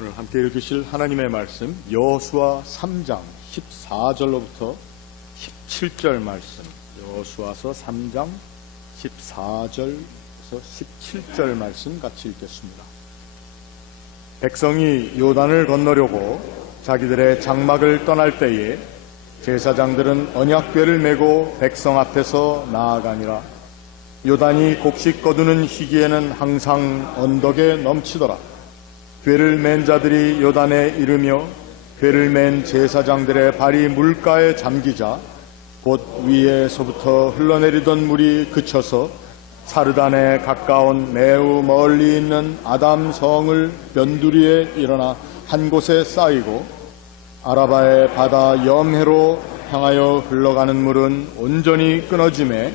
오늘 함께 읽으실 하나님의 말씀 여호수아 3장 14절로부터 17절 말씀, 여호수아서 3장 14절에서 17절 말씀 같이 읽겠습니다. 백성이 요단을 건너려고 자기들의 장막을 떠날 때에 제사장들은 언약궤를 메고 백성 앞에서 나아가니라. 요단이 곡식 거두는 시기에는 항상 언덕에 넘치더라. 궤를 맨 자들이 요단에 이르며 궤를 맨 제사장들의 발이 물가에 잠기자 곧 위에서부터 흘러내리던 물이 그쳐서 사르단에 가까운 매우 멀리 있는 아담 성을 변두리에 일어나 한 곳에 쌓이고 아라바의 바다 염해로 향하여 흘러가는 물은 온전히 끊어짐에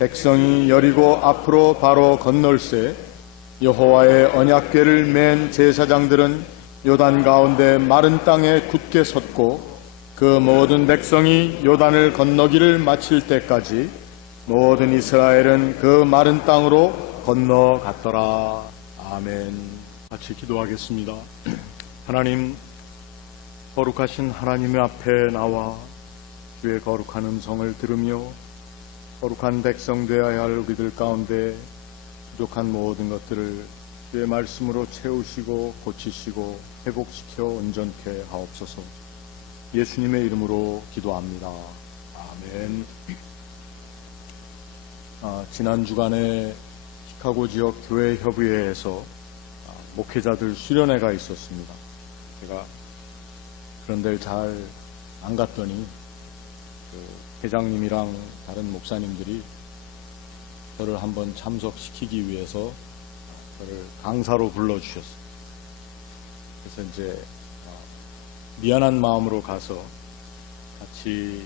백성이 여리고 앞으로 바로 건널세 여호와의 언약궤를 맨 제사장들은 요단 가운데 마른 땅에 굳게 섰고 그 모든 백성이 요단을 건너기를 마칠 때까지 모든 이스라엘은 그 마른 땅으로 건너갔더라. 아멘. 같이 기도하겠습니다. 하나님, 거룩하신 하나님의 앞에 나와 주의 거룩한 음성을 들으며 거룩한 백성 되어야 할 우리들 가운데 부족한 모든 것들을 주의 말씀으로 채우시고 고치시고 회복시켜 온전케 하옵소서. 예수님의 이름으로 기도합니다. 아멘. 지난 주간에 시카고 지역 교회 협의회에서 목회자들 수련회가 있었습니다. 제가 그런 데를 잘 안 갔더니 회장님이랑 다른 목사님들이 저를 한번 참석시키기 위해서 저를 강사로 불러주셨어요. 그래서 이제 미안한 마음으로 가서 같이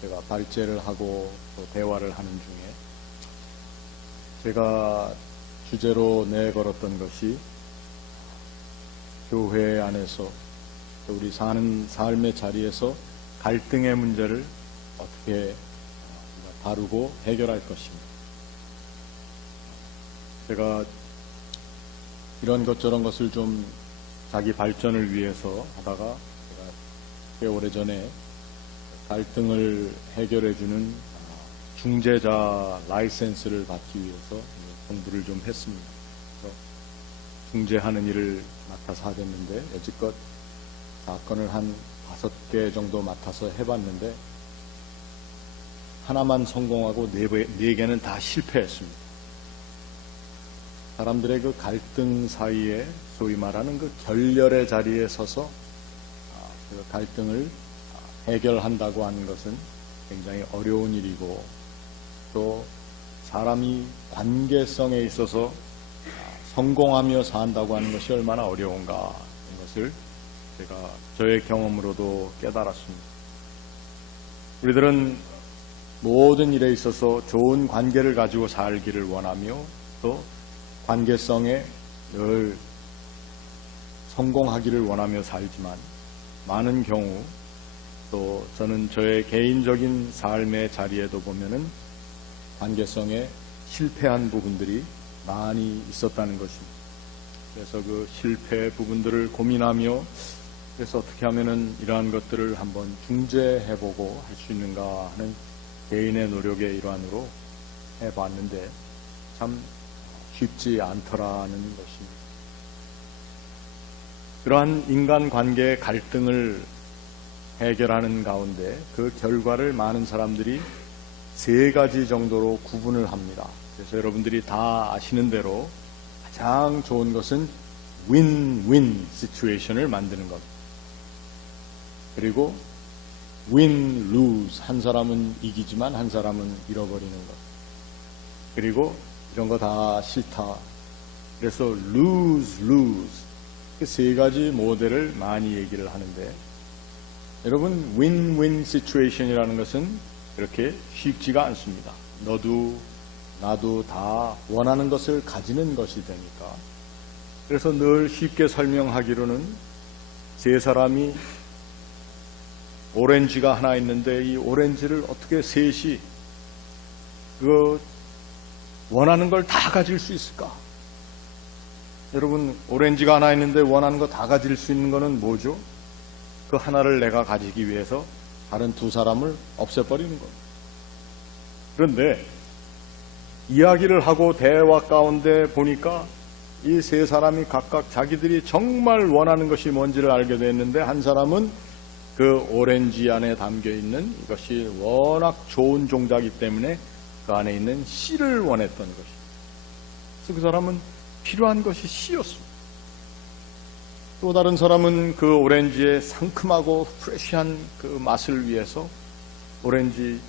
제가 발제를 하고 또 대화를 하는 중에 제가 주제로 내걸었던 것이 교회 안에서 또 우리 사는 삶의 자리에서 갈등의 문제를 어떻게 다루고 해결할 것입니다. 제가 이런 것 저런 것을 좀 자기 발전을 위해서 하다가 제가 꽤 오래전에 갈등을 해결해주는 중재자 라이센스를 받기 위해서 공부를 좀 했습니다. 그래서 중재하는 일을 맡아서 하겠는데 여지껏 사건을 한 5개 정도 맡아서 해봤는데 하나만 성공하고 4개는 다 실패했습니다. 사람들의 그 갈등 사이에 소위 말하는 그 결렬의 자리에 서서 그 갈등을 해결한다고 하는 것은 굉장히 어려운 일이고 또 사람이 관계성에 있어서 성공하며 산다고 하는 것이 얼마나 어려운가 하는 것을 제가 저의 경험으로도 깨달았습니다. 우리들은 모든 일에 있어서 좋은 관계를 가지고 살기를 원하며 또 관계성에 늘 성공하기를 원하며 살지만 많은 경우 또 저는 저의 개인적인 삶의 자리에도 보면은 관계성에 실패한 부분들이 많이 있었다는 것입니다. 그래서 그 실패 부분들을 고민하며 그래서 어떻게 하면은 이러한 것들을 한번 중재해보고 할 수 있는가 하는 개인의 노력의 일환으로 해봤는데 참 쉽지 않더라는 것입니다. 그러한 인간관계의 갈등을 해결하는 가운데 그 결과를 많은 사람들이 3가지 정도로 구분을 합니다. 그래서 여러분들이 다 아시는 대로 가장 좋은 것은 윈-윈 시츄에이션을 만드는 것. 그리고 윈-루즈, 한 사람은 이기지만 한 사람은 잃어버리는 것. 그리고 이런 거 다 싫다. 그래서 lose-lose. 그 3가지 모델을 많이 얘기를 하는데 여러분 윈-윈 시츄에이션이라는 것은 그렇게 쉽지가 않습니다. 너도 나도 다 원하는 것을 가지는 것이 되니까. 그래서 늘 쉽게 설명하기로는 3사람이 오렌지가 하나 있는데 이 오렌지를 어떻게 셋이 그 원하는 걸 다 가질 수 있을까? 여러분, 오렌지가 하나 있는데 원하는 거 다 가질 수 있는 거는 뭐죠? 그 하나를 내가 가지기 위해서 다른 두 사람을 없애버리는 겁니다. 그런데 이야기를 하고 대화 가운데 보니까 이 세 사람이 각각 자기들이 정말 원하는 것이 뭔지를 알게 됐는데, 한 사람은 그 오렌지 안에 담겨 있는 이것이 워낙 좋은 종자이기 때문에 그 안에 있는 씨를 원했던 것이. 그래서 그 사람은 필요한 것이 씨였습니다. 또 다른 사람은 그 오렌지의 상큼하고 프레시한 그 맛을 위해서 오렌지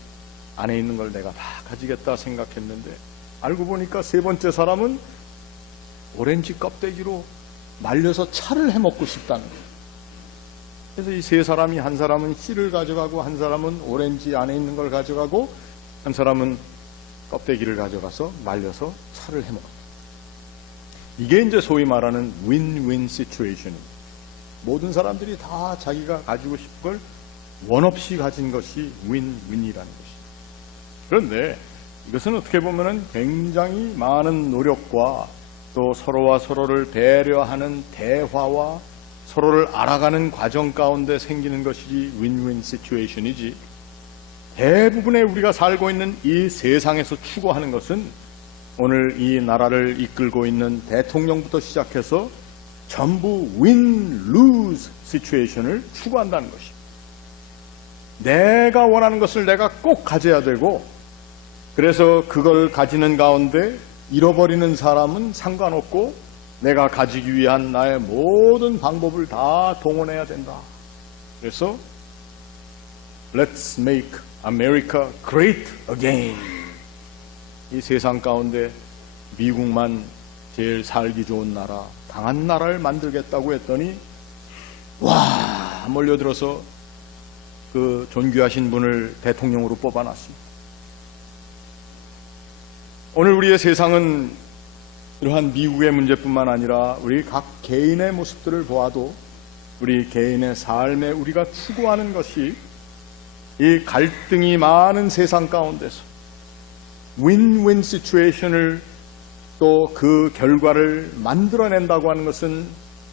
안에 있는 걸 내가 다 가지겠다 생각했는데, 알고 보니까 세 번째 사람은 오렌지 껍데기로 말려서 차를 해먹고 싶다는 거예요. 그래서 이 세 사람이, 한 사람은 씨를 가져가고, 한 사람은 오렌지 안에 있는 걸 가져가고, 한 사람은 껍데기를 가져가서 말려서 차를 해먹었다. 이게 이제 소위 말하는 윈윈 시츄에이션입니다. 모든 사람들이 다 자기가 가지고 싶은 걸 원 없이 가진 것이 윈윈이라는 것입니다. 그런데 이것은 어떻게 보면 굉장히 많은 노력과 또 서로와 서로를 배려하는 대화와 서로를 알아가는 과정 가운데 생기는 것이 윈윈 시츄에이션이지, 대부분의 우리가 살고 있는 이 세상에서 추구하는 것은 오늘 이 나라를 이끌고 있는 대통령부터 시작해서 전부 win-lose 시츄에이션을 추구한다는 것입니다. 내가 원하는 것을 내가 꼭 가져야 되고, 그래서 그걸 가지는 가운데 잃어버리는 사람은 상관없고 내가 가지기 위한 나의 모든 방법을 다 동원해야 된다. 그래서 Let's make America great again. 이 세상 가운데 미국만 제일 살기 좋은 나라, 강한 나라를 만들겠다고 했더니 와 몰려들어서 그 존귀하신 분을 대통령으로 뽑아놨습니다. 오늘 우리의 세상은 이러한 미국의 문제뿐만 아니라 우리 각 개인의 모습들을 보아도 우리 개인의 삶에 우리가 추구하는 것이 이 갈등이 많은 세상 가운데서 윈윈 시츄에이션을 또 그 결과를 만들어낸다고 하는 것은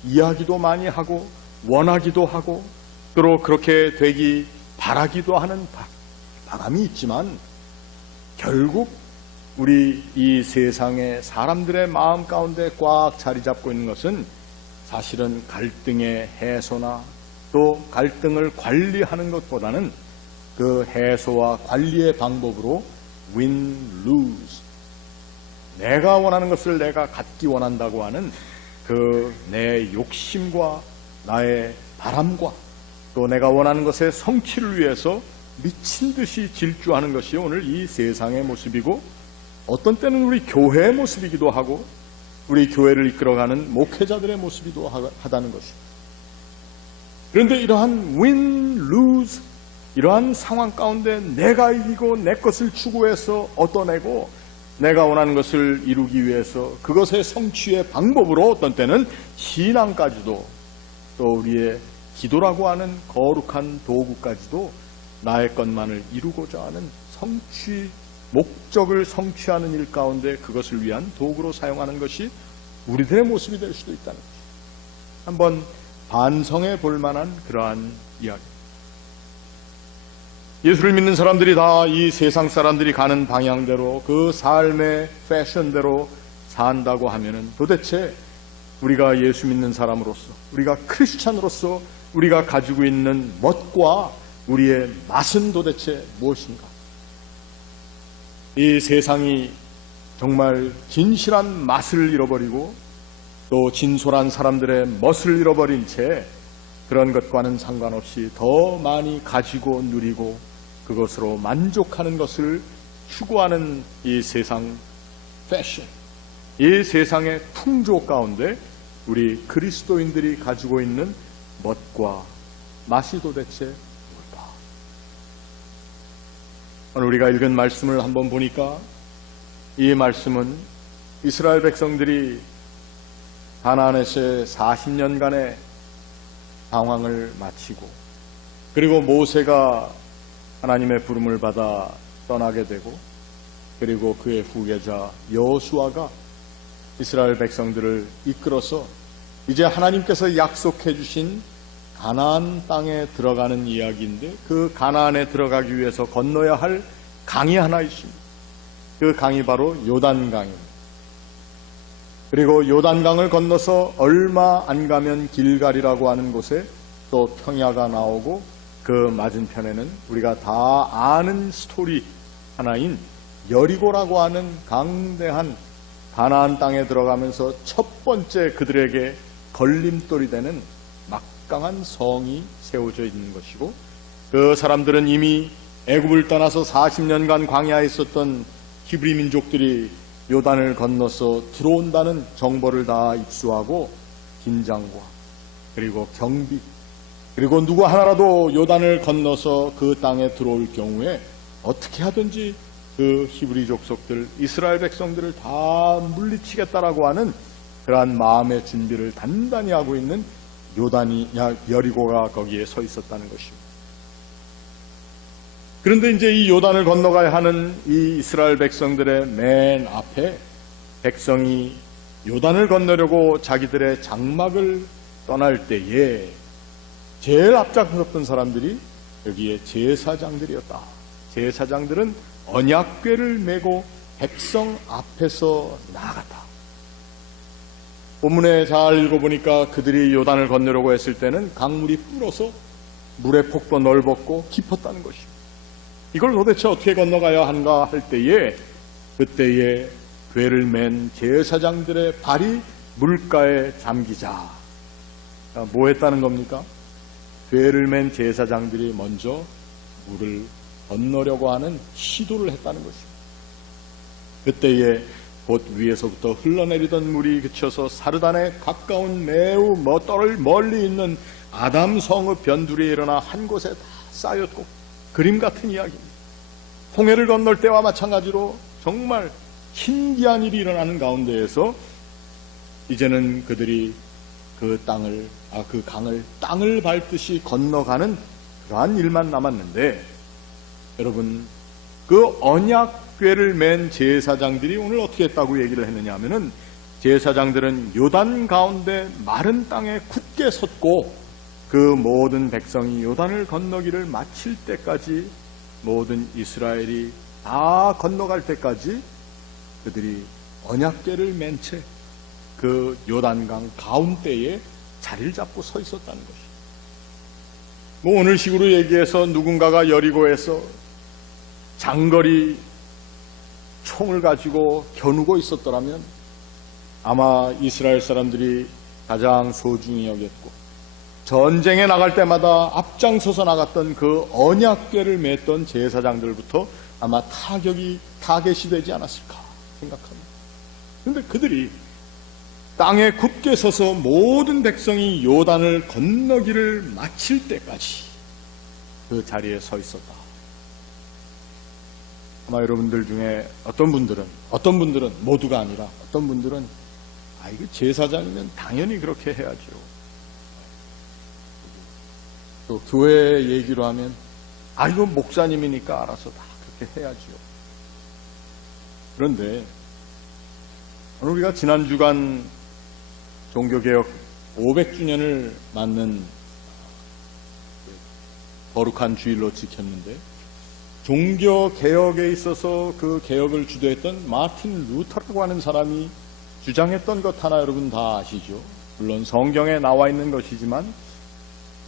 이야기도 많이 하고 원하기도 하고 또 그렇게 되기 바라기도 하는 바람이 있지만, 결국 우리 이 세상의 사람들의 마음 가운데 꽉 자리 잡고 있는 것은 사실은 갈등의 해소나 또 갈등을 관리하는 것보다는 그 해소와 관리의 방법으로 win-lose, 내가 원하는 것을 내가 갖기 원한다고 하는 그 내 욕심과 나의 바람과 또 내가 원하는 것의 성취를 위해서 미친 듯이 질주하는 것이 오늘 이 세상의 모습이고, 어떤 때는 우리 교회의 모습이기도 하고 우리 교회를 이끌어가는 목회자들의 모습이기도 하다는 것입니다. 그런데 이러한 win-lose, 이러한 상황 가운데 내가 이기고 내 것을 추구해서 얻어내고 내가 원하는 것을 이루기 위해서 그것의 성취의 방법으로 어떤 때는 신앙까지도 또 우리의 기도라고 하는 거룩한 도구까지도 나의 것만을 이루고자 하는 성취, 목적을 성취하는 일 가운데 그것을 위한 도구로 사용하는 것이 우리들의 모습이 될 수도 있다는 것입니다. 한번 반성해 볼 만한 그러한 이야기. 예수를 믿는 사람들이 다 이 세상 사람들이 가는 방향대로 그 삶의 패션대로 산다고 하면은 도대체 우리가 예수 믿는 사람으로서, 우리가 크리스찬으로서 우리가 가지고 있는 멋과 우리의 맛은 도대체 무엇인가? 이 세상이 정말 진실한 맛을 잃어버리고 또 진솔한 사람들의 멋을 잃어버린 채 그런 것과는 상관없이 더 많이 가지고 누리고 그것으로 만족하는 것을 추구하는 이 세상 패션, 이 세상의 풍조 가운데 우리 그리스도인들이 가지고 있는 멋과 맛이 도대체 뭘까? 오늘 우리가 읽은 말씀을 한번 보니까 이 말씀은 이스라엘 백성들이 가나안에서의 40년간의 방황을 마치고 그리고 모세가 하나님의 부름을 받아 떠나게 되고 그리고 그의 후계자 여호수아가 이스라엘 백성들을 이끌어서 이제 하나님께서 약속해 주신 가나안 땅에 들어가는 이야기인데, 그 가나안에 들어가기 위해서 건너야 할 강이 하나 있습니다. 그 강이 바로 요단강입니다. 그리고 요단강을 건너서 얼마 안 가면 길갈이라고 하는 곳에 또 평야가 나오고, 그 맞은편에는 우리가 다 아는 스토리 하나인 여리고라고 하는 강대한 가나안 땅에 들어가면서 첫 번째 그들에게 걸림돌이 되는 막강한 성이 세워져 있는 것이고, 그 사람들은 이미 애굽을 떠나서 40년간 광야에 있었던 히브리 민족들이 요단을 건너서 들어온다는 정보를 다 입수하고, 긴장과 그리고 경비, 그리고 누구 하나라도 요단을 건너서 그 땅에 들어올 경우에 어떻게 하든지 그 히브리 족속들, 이스라엘 백성들을 다 물리치겠다라고 하는 그러한 마음의 준비를 단단히 하고 있는 여리고가 거기에 서 있었다는 것입니다. 그런데 이제 이 요단을 건너가야 하는 이 이스라엘 백성들의 맨 앞에, 백성이 요단을 건너려고 자기들의 장막을 떠날 때에 제일 앞장섰던 사람들이 여기에 제사장들이었다. 제사장들은 언약궤를 메고 백성 앞에서 나아갔다. 본문에 잘 읽어보니까 그들이 요단을 건너려고 했을 때는 강물이 불어서 물의 폭도 넓었고 깊었다는 것입니다. 이걸 도대체 어떻게 건너가야 하는가 할 때에, 그때에 궤를 맨 제사장들의 발이 물가에 잠기자. 뭐 했다는 겁니까? 궤를 맨 제사장들이 먼저 물을 건너려고 하는 시도를 했다는 것입니다. 그때에 곧 위에서부터 흘러내리던 물이 그쳐서 사르단에 가까운 매우 멀리 있는 아담 성읍 변두리에 일어나 한 곳에 다 쌓였고, 그림 같은 이야기입니다. 홍해를 건널 때와 마찬가지로 정말 신기한 일이 일어나는 가운데에서 이제는 그들이 그 강을 땅을 밟듯이 건너가는 그러한 일만 남았는데, 여러분, 그 언약궤를 맨 제사장들이 오늘 어떻게 했다고 얘기를 했느냐 하면은, 제사장들은 요단 가운데 마른 땅에 굳게 섰고, 그 모든 백성이 요단을 건너기를 마칠 때까지, 모든 이스라엘이 다 건너갈 때까지 그들이 언약궤를 맨 채 그 요단강 가운데에 자리를 잡고 서 있었다는 것입니다. 뭐 오늘식으로 얘기해서 누군가가 여리고에서 장거리 총을 가지고 겨누고 있었더라면 아마 이스라엘 사람들이 가장 소중히 여겼고, 전쟁에 나갈 때마다 앞장서서 나갔던 그 언약궤를 맸던 제사장들부터 아마 타겟이 되지 않았을까 생각합니다. 그런데 그들이 땅에 굳게 서서 모든 백성이 요단을 건너기를 마칠 때까지 그 자리에 서 있었다. 아마 여러분들 중에 어떤 분들은 모두가 아니라 어떤 분들은 이거 제사장이면 당연히 그렇게 해야죠. 또 교회 얘기로 하면 이거 목사님이니까 알아서 다 그렇게 해야죠. 그런데 오늘 우리가 지난 주간 종교개혁 500주년을 맞는 거룩한 주일로 지켰는데, 종교개혁에 있어서 그 개혁을 주도했던 마틴 루터라고 하는 사람이 주장했던 것 하나 여러분 다 아시죠? 물론 성경에 나와 있는 것이지만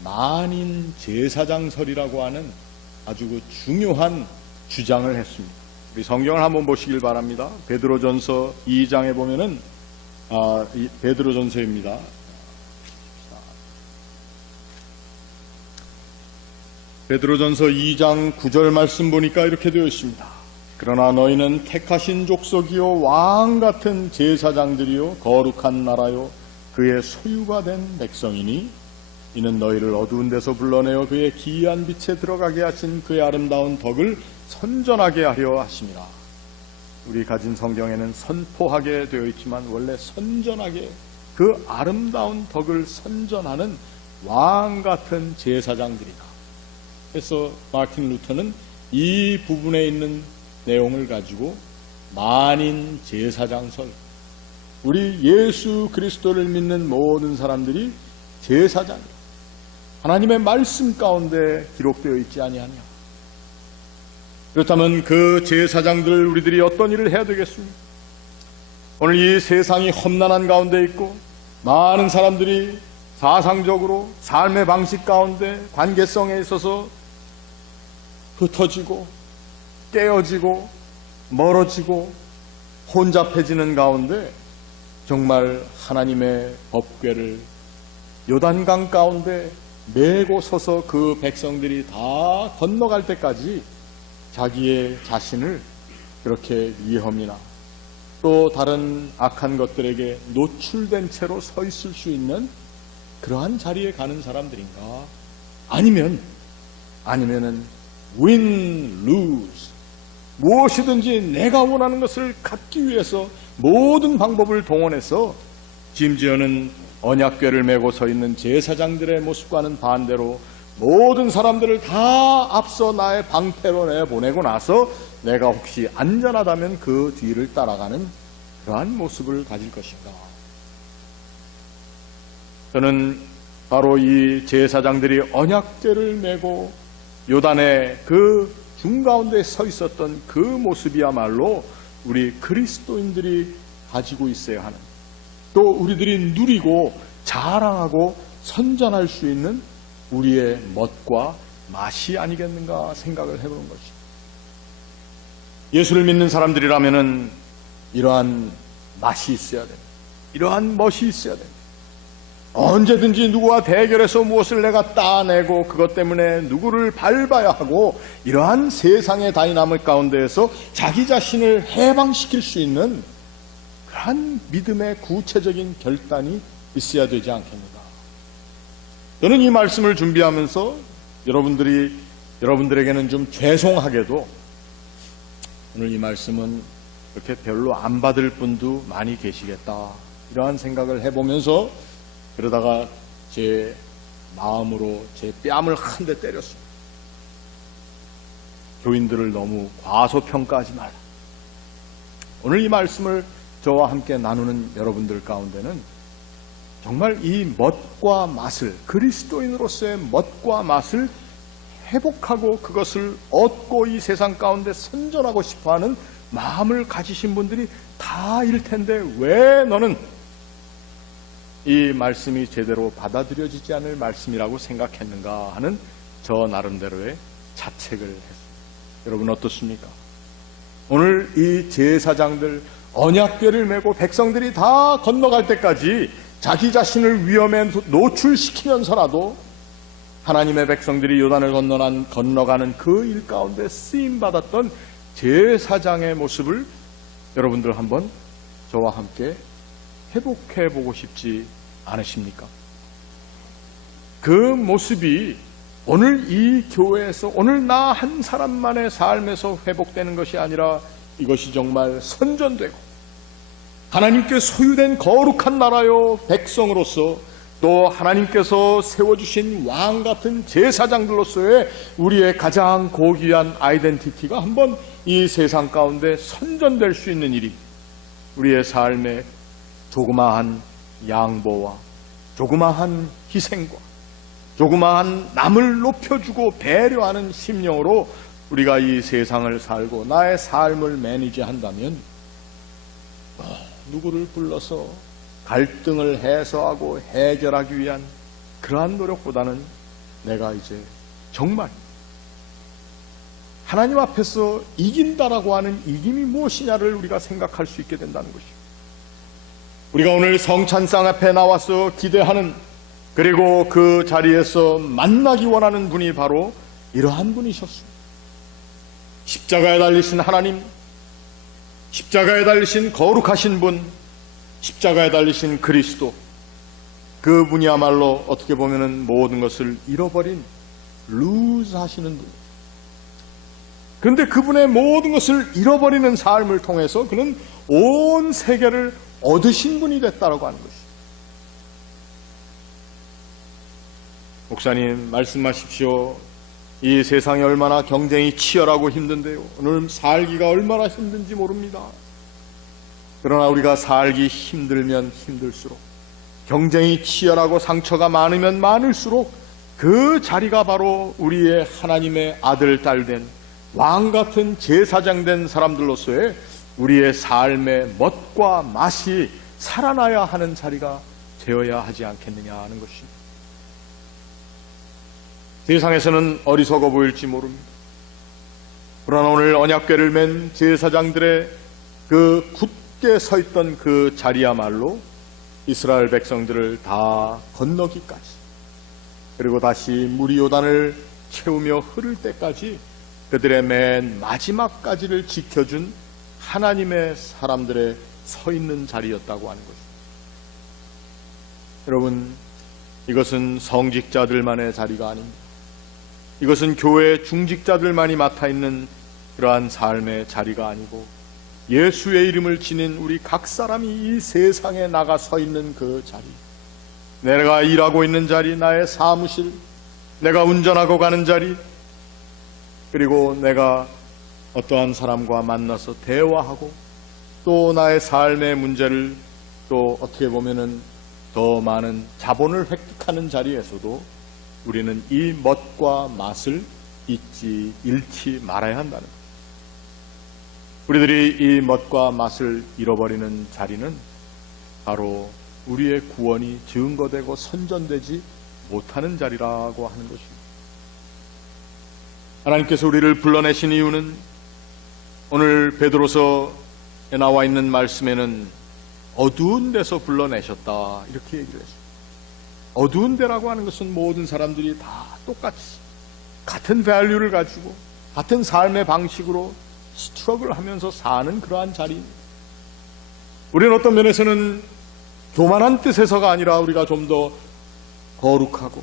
만인 제사장설이라고 하는 아주 그 중요한 주장을 했습니다. 우리 성경을 한번 보시길 바랍니다. 베드로전서 2장에 보면은 베드로전서입니다. 베드로전서 2장 9절 말씀 보니까 이렇게 되어 있습니다. 그러나 너희는 택하신 족속이요 왕 같은 제사장들이요 거룩한 나라요 그의 소유가 된 백성이니 이는 너희를 어두운 데서 불러내어 그의 기이한 빛에 들어가게 하신 그의 아름다운 덕을 선전하게 하려 하심이라. 우리 가진 성경에는 선포하게 되어 있지만 원래 선전하게, 그 아름다운 덕을 선전하는 왕 같은 제사장들이다. 그래서 마틴 루터는 이 부분에 있는 내용을 가지고 만인 제사장설, 우리 예수 그리스도를 믿는 모든 사람들이 제사장이라 하나님의 말씀 가운데 기록되어 있지 아니하냐. 그렇다면 그 제사장들 우리들이 어떤 일을 해야 되겠습니까? 오늘 이 세상이 험난한 가운데 있고 많은 사람들이 사상적으로 삶의 방식 가운데 관계성에 있어서 흩어지고 깨어지고 멀어지고 혼잡해지는 가운데 정말 하나님의 법궤를 요단강 가운데 메고 서서 그 백성들이 다 건너갈 때까지 자기의 자신을 그렇게 위험이나 또 다른 악한 것들에게 노출된 채로 서 있을 수 있는 그러한 자리에 가는 사람들인가? 아니면은 win, lose 무엇이든지 내가 원하는 것을 갖기 위해서 모든 방법을 동원해서 심지어는 언약궤를 메고 서 있는 제사장들의 모습과는 반대로 모든 사람들을 다 앞서 나의 방패로 내보내고 나서 내가 혹시 안전하다면 그 뒤를 따라가는 그러한 모습을 가질 것인가? 저는 바로 이 제사장들이 언약궤를 메고 요단의 그 중가운데 서 있었던 그 모습이야말로 우리 그리스도인들이 가지고 있어야 하는, 또 우리들이 누리고 자랑하고 선전할 수 있는 우리의 멋과 맛이 아니겠는가 생각을 해보는 것입니다. 예수를 믿는 사람들이라면은 이러한 맛이 있어야 됩니다. 이러한 멋이 있어야 됩니다. 언제든지 누구와 대결해서 무엇을 내가 따내고 그것 때문에 누구를 밟아야 하고 이러한 세상의 다이나믹 가운데에서 자기 자신을 해방시킬 수 있는 그러한 믿음의 구체적인 결단이 있어야 되지 않겠는가. 저는 이 말씀을 준비하면서 여러분들에게는 좀 죄송하게도 오늘 이 말씀은 그렇게 별로 안 받을 분도 많이 계시겠다 이러한 생각을 해보면서 그러다가 제 마음으로 제 뺨을 한 대 때렸습니다. 교인들을 너무 과소평가하지 말라. 오늘 이 말씀을 저와 함께 나누는 여러분들 가운데는 정말 이 멋과 맛을, 그리스도인으로서의 멋과 맛을 회복하고 그것을 얻고 이 세상 가운데 선전하고 싶어하는 마음을 가지신 분들이 다일 텐데 왜 너는 이 말씀이 제대로 받아들여지지 않을 말씀이라고 생각했는가 하는 저 나름대로의 자책을 했습니다. 여러분 어떻습니까? 오늘 이 제사장들 언약궤를 메고 백성들이 다 건너갈 때까지 자기 자신을 위험에 노출시키면서라도 하나님의 백성들이 요단을 건너가는 그 일 가운데 쓰임받았던 제사장의 모습을 여러분들 한번 저와 함께 회복해보고 싶지 않으십니까? 그 모습이 오늘 이 교회에서 오늘 나 한 사람만의 삶에서 회복되는 것이 아니라 이것이 정말 선전되고 하나님께 소유된 거룩한 나라요 백성으로서 또 하나님께서 세워주신 왕 같은 제사장들로서의 우리의 가장 고귀한 아이덴티티가 한번 이 세상 가운데 선전될 수 있는 일이 우리의 삶의 조그마한 양보와 조그마한 희생과 조그마한 남을 높여주고 배려하는 심령으로 우리가 이 세상을 살고 나의 삶을 매니지한다면 누구를 불러서 갈등을 해소하고 해결하기 위한 그러한 노력보다는 내가 이제 정말 하나님 앞에서 이긴다라고 하는 이김이 무엇이냐를 우리가 생각할 수 있게 된다는 것입니다. 우리가 오늘 성찬상 앞에 나와서 기대하는 그리고 그 자리에서 만나기 원하는 분이 바로 이러한 분이셨습니다. 십자가에 달리신 하나님, 십자가에 달리신 거룩하신 분, 십자가에 달리신 그리스도, 그분이야말로 어떻게 보면은 모든 것을 잃어버린 루즈 하시는 분. 그런데 그분의 모든 것을 잃어버리는 삶을 통해서 그는 온 세계를 얻으신 분이 됐다라고 하는 것입니다. 목사님 말씀하십시오. 이 세상이 얼마나 경쟁이 치열하고 힘든데요. 오늘 살기가 얼마나 힘든지 모릅니다. 그러나 우리가 살기 힘들면 힘들수록, 경쟁이 치열하고 상처가 많으면 많을수록 그 자리가 바로 우리의 하나님의 아들, 딸 된 왕 같은 제사장 된 사람들로서의 우리의 삶의 멋과 맛이 살아나야 하는 자리가 되어야 하지 않겠느냐 하는 것입니다. 세상에서는 어리석어 보일지 모릅니다. 그러나 오늘 언약궤를 맨 제사장들의 그 굳게 서 있던 그 자리야말로 이스라엘 백성들을 다 건너기까지, 그리고 다시 물이 요단을 채우며 흐를 때까지 그들의 맨 마지막까지를 지켜준 하나님의 사람들의 서 있는 자리였다고 하는 것입니다. 여러분, 이것은 성직자들만의 자리가 아닙니다. 이것은 교회 중직자들만이 맡아 있는 그러한 삶의 자리가 아니고, 예수의 이름을 지닌 우리 각 사람이 이 세상에 나가 서 있는 그 자리, 내가 일하고 있는 자리, 나의 사무실, 내가 운전하고 가는 자리, 그리고 내가 어떠한 사람과 만나서 대화하고 또 나의 삶의 문제를 또 어떻게 보면은 더 많은 자본을 획득하는 자리에서도 우리는 이 멋과 맛을 잃지 말아야 한다는 것. 우리들이 이 멋과 맛을 잃어버리는 자리는 바로 우리의 구원이 증거되고 선전되지 못하는 자리라고 하는 것입니다. 하나님께서 우리를 불러내신 이유는 오늘 베드로서에 나와 있는 말씀에는 어두운 데서 불러내셨다 이렇게 얘기를 했습니다. 어두운 데라고 하는 것은 모든 사람들이 다 똑같이 같은 밸류를 가지고 같은 삶의 방식으로 스트러글 하면서 사는 그러한 자리입니다. 우리는 어떤 면에서는 교만한 뜻에서가 아니라 우리가 좀 더 거룩하고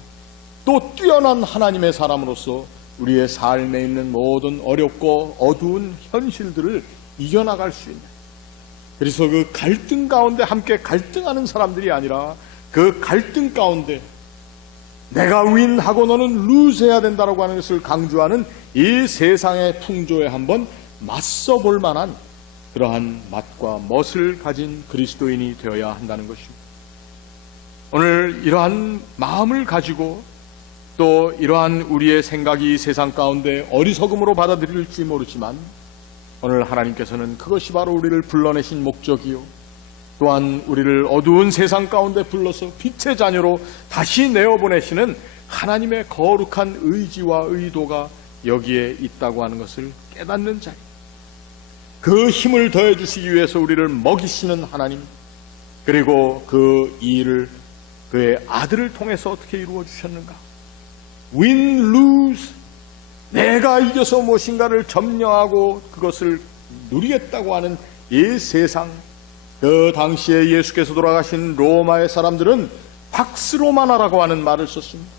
또 뛰어난 하나님의 사람으로서 우리의 삶에 있는 모든 어렵고 어두운 현실들을 이겨나갈 수 있는, 그래서 그 갈등 가운데 함께 갈등하는 사람들이 아니라 그 갈등 가운데 내가 윈하고 너는 루즈해야 된다고 하는 것을 강조하는 이 세상의 풍조에 한번 맞서 볼 만한 그러한 맛과 멋을 가진 그리스도인이 되어야 한다는 것입니다. 오늘 이러한 마음을 가지고 또 이러한 우리의 생각이 이 세상 가운데 어리석음으로 받아들일지 모르지만 오늘 하나님께서는 그것이 바로 우리를 불러내신 목적이요, 또한 우리를 어두운 세상 가운데 불러서 빛의 자녀로 다시 내어보내시는 하나님의 거룩한 의지와 의도가 여기에 있다고 하는 것을 깨닫는 자리, 그 힘을 더해 주시기 위해서 우리를 먹이시는 하나님, 그리고 그 일을 그의 아들을 통해서 어떻게 이루어 주셨는가? win, lose, 내가 이겨서 무엇인가를 점령하고 그것을 누리겠다고 하는 이 세상, 그 당시에 예수께서 돌아가신 로마의 사람들은 팍스 로마나라고 하는 말을 썼습니다.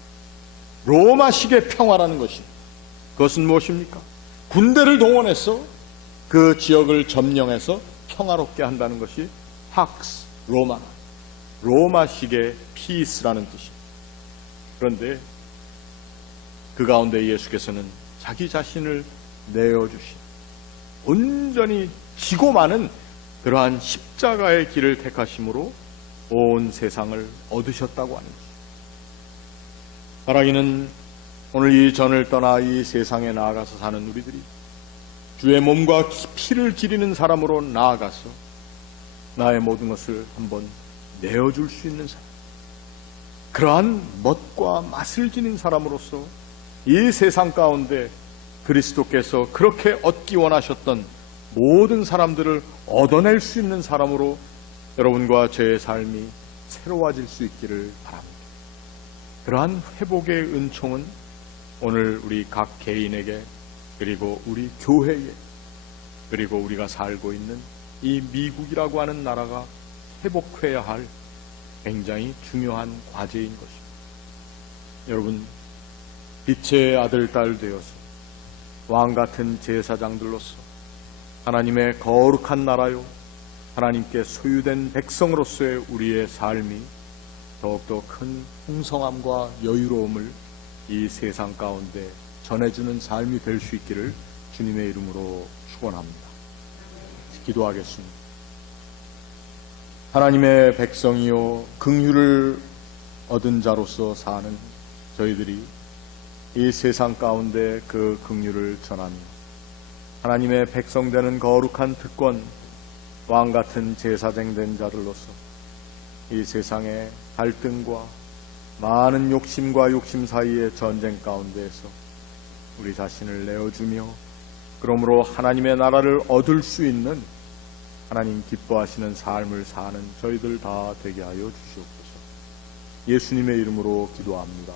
로마식의 평화라는 것입니다. 그것은 무엇입니까? 군대를 동원해서 그 지역을 점령해서 평화롭게 한다는 것이 팍스 로마나, 로마식의 피스라는 뜻입니다. 그런데 그 가운데 예수께서는 자기 자신을 내어주신 온전히 지고 마는 그러한 십자가의 길을 택하심으로 온 세상을 얻으셨다고 하는 것입니다. 바라기는 오늘 이 전을 떠나 이 세상에 나아가서 사는 우리들이 주의 몸과 피를 기리는 사람으로 나아가서 나의 모든 것을 한번 내어줄 수 있는 사람, 그러한 멋과 맛을 지닌 사람으로서 이 세상 가운데 그리스도께서 그렇게 얻기 원하셨던 모든 사람들을 얻어낼 수 있는 사람으로 여러분과 저의 삶이 새로워질 수 있기를 바랍니다. 그러한 회복의 은총은 오늘 우리 각 개인에게, 그리고 우리 교회에, 그리고 우리가 살고 있는 이 미국이라고 하는 나라가 회복해야 할 굉장히 중요한 과제인 것입니다. 여러분, 빛의 아들, 딸 되어서 왕같은 제사장들로서 하나님의 거룩한 나라요, 하나님께 소유된 백성으로서의 우리의 삶이 더욱더 큰 풍성함과 여유로움을 이 세상 가운데 전해주는 삶이 될 수 있기를 주님의 이름으로 축원합니다. 기도하겠습니다. 하나님의 백성이요 긍휼을 얻은 자로서 사는 저희들이 이 세상 가운데 그 긍휼을 전하며 하나님의 백성 되는 거룩한 특권, 왕 같은 제사장 된 자들로서 이 세상의 갈등과 많은 욕심과 욕심 사이의 전쟁 가운데에서 우리 자신을 내어주며 그러므로 하나님의 나라를 얻을 수 있는 하나님 기뻐하시는 삶을 사는 저희들 다 되게 하여 주시옵소서. 예수님의 이름으로 기도합니다.